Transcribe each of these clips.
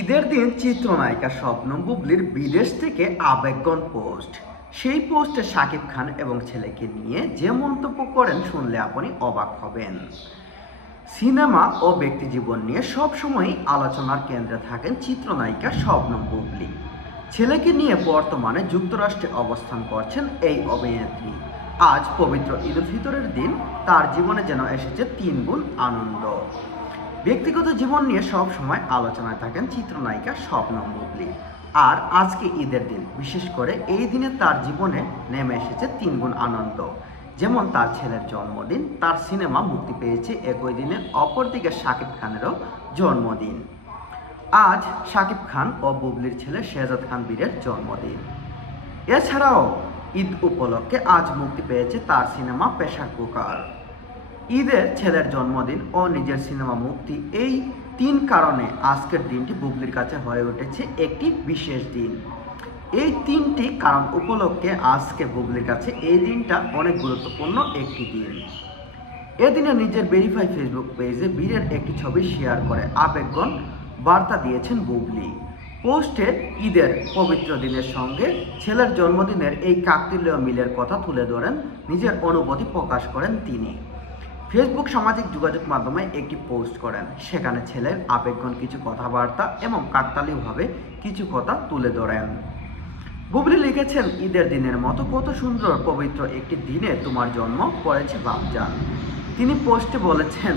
ঈদের দিন চিত্রনায়িকা শবনম বুবলির বিদেশ থেকে আবেগঘন পোস্ট। সেই পোস্টে শাকিব খান এবং ছেলেকে নিয়ে যে মন্তব্য করেন শুনলে আপনি অবাক হবেন। সিনেমা ও ব্যক্তিজীবন নিয়ে সবসময়ই আলোচনার কেন্দ্রে থাকেন চিত্রনায়িকা শবনম বুবলি। ছেলেকে নিয়ে বর্তমানে যুক্তরাষ্ট্রে অবস্থান করছেন এই অভিনেত্রী। আজ পবিত্র ঈদ উল ফিতরের দিন তার জীবনে যেন এসেছে তিন গুণ আনন্দ। ব্যক্তিগত জীবন নিয়ে সব সময় আলোচনায় থাকেন চিত্রনায়িকা শবনম বুবলি। আর আজকে ঈদের দিন, বিশেষ করে এই দিনে তার জীবনে নেমে এসেছে তিন গুণ আনন্দ। যেমন তার ছেলের জন্মদিন, তার সিনেমা মুক্তি পেয়েছে একই দিনে, অপরদিকে শাকিব খানেরও জন্মদিন। আজ শাকিব খান ও বুবলির ছেলে শেহজাদ খান বীরের জন্মদিন। এছাড়াও ঈদ উপলক্ষে আজ মুক্তি পেয়েছে তার সিনেমা প্রেসার কুকার। ঈদে ছেলের জন্মদিন ও নিজের সিনেমা মুক্তি, এই তিন কারণে আজকের দিনটি বুবলির কাছে হয়ে উঠেছে একটি বিশেষ দিন। এই তিনটি কারণ উপলক্ষে আজকে বুবলির কাছে এই দিনটা অনেক গুরুত্বপূর্ণ একটি দিন। এদিনে নিজের ভেরিফাই ফেসবুক পেজে বীরের একটি ছবি শেয়ার করে আবেগঘন বার্তা দিয়েছেন বুবলি। পোস্টে ঈদের পবিত্র দিনের সঙ্গে ছেলের জন্মদিনের এই কাকতালীয় মিলের কথা তুলে ধরেন, নিজের অনুভূতি প্রকাশ করেন তিনি। ফেসবুক সামাজিক যোগাযোগ মাধ্যমে একটি পোস্ট করেন, সেখানে ছেলের আবেগঘন কিছু কথাবার্তা এবং কাকতালীয়ভাবে কিছু কথা তুলে ধরেন। বুবলি লিখেছেন, ঈদের দিনের মতো কত সুন্দর পবিত্র একটি দিনে তোমার জন্ম পড়েছে বাপজান। তিনি পোস্টে বলেছেন,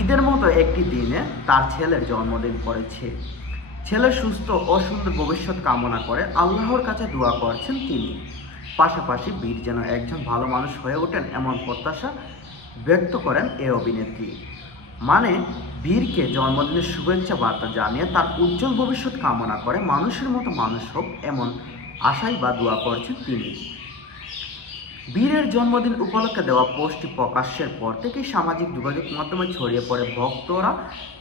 ঈদের মতো একটি দিনে তার ছেলের জন্মদিন পড়েছে। ছেলের সুস্থ ও সুন্দর ভবিষ্যৎ কামনা করে আল্লাহর কাছে দোয়া করছেন তিনি। পাশাপাশি বীর যেন একজন ভালো মানুষ হয়ে ওঠেন এমন প্রত্যাশা ব্যক্ত করেন এই অভিনেত্রী। মানে বীরকে জন্মদিনের শুভেচ্ছা বার্তা জানিয়ে তার উজ্জ্বল ভবিষ্যৎ কামনা করে মানুষের মতো মানুষ হোক এমন আশাই বা দোয়া করছেন তিনি। বীরের জন্মদিন উপলক্ষে দেওয়া পোস্টটি প্রকাশের পর থেকেই সামাজিক যোগাযোগ মাধ্যমে ছড়িয়ে পড়ে ভক্তরা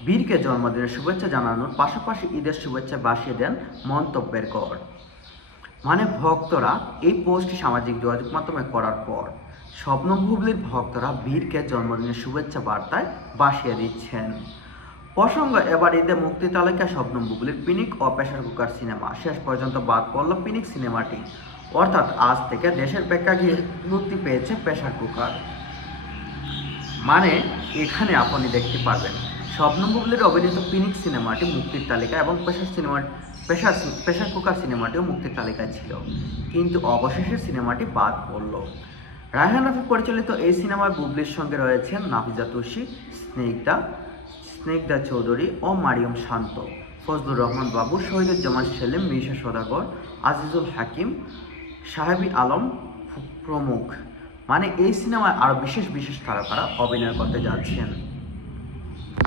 বীরকে জন্মদিনের শুভেচ্ছা জানানোর পাশাপাশি ঈদের শুভেচ্ছা ভাসিয়ে দেন মন্তব্যের কর। মানে ভক্তরা এই পোস্টটি সামাজিক যোগাযোগ মাধ্যমে করার পর শবনম বুবলির ভক্তরা বীরকে জন্মদিনের শুভেচ্ছা বার্তায় ভাসিয়ে দিচ্ছেন। প্রসঙ্গ, এবার ঈদে মুক্তি তালিকায় শবনম বুবলির পিনিক ও প্রেসার কুকার সিনেমা শেষ পর্যন্ত বাদ পড়ল পিনিক সিনেমাটি। অর্থাৎ আজ থেকে দেশের প্রেক্ষাগৃহে মুক্তি পেয়েছে প্রেসার কুকার। মানে এখানে আপনি দেখতে পারবেন শবনম বুবলির অভিনীত পিনিক সিনেমাটি মুক্তির তালিকায় এবং প্রেসার কুকার সিনেমাটিও মুক্তির তালিকায় ছিল, কিন্তু অবশেষে সিনেমাটি বাদ পড়ল। রায়হান রাফি পরিচালিত এই সিনেমায় বুবলির সঙ্গে রয়েছেন নাফিজা তুষি, স্নিগ্ধা চৌধুরী ও মারিয়ম শান্ত, ফজলুর রহমান বাবু, শহীদুজ্জামান সেলিম, মিশা সওদাগর, আজিজুল হাকিম, সাহেবী আলম প্রমুখ। মানে এই সিনেমায় আরও বিশেষ তারকারা অভিনয় করতে যাচ্ছেন।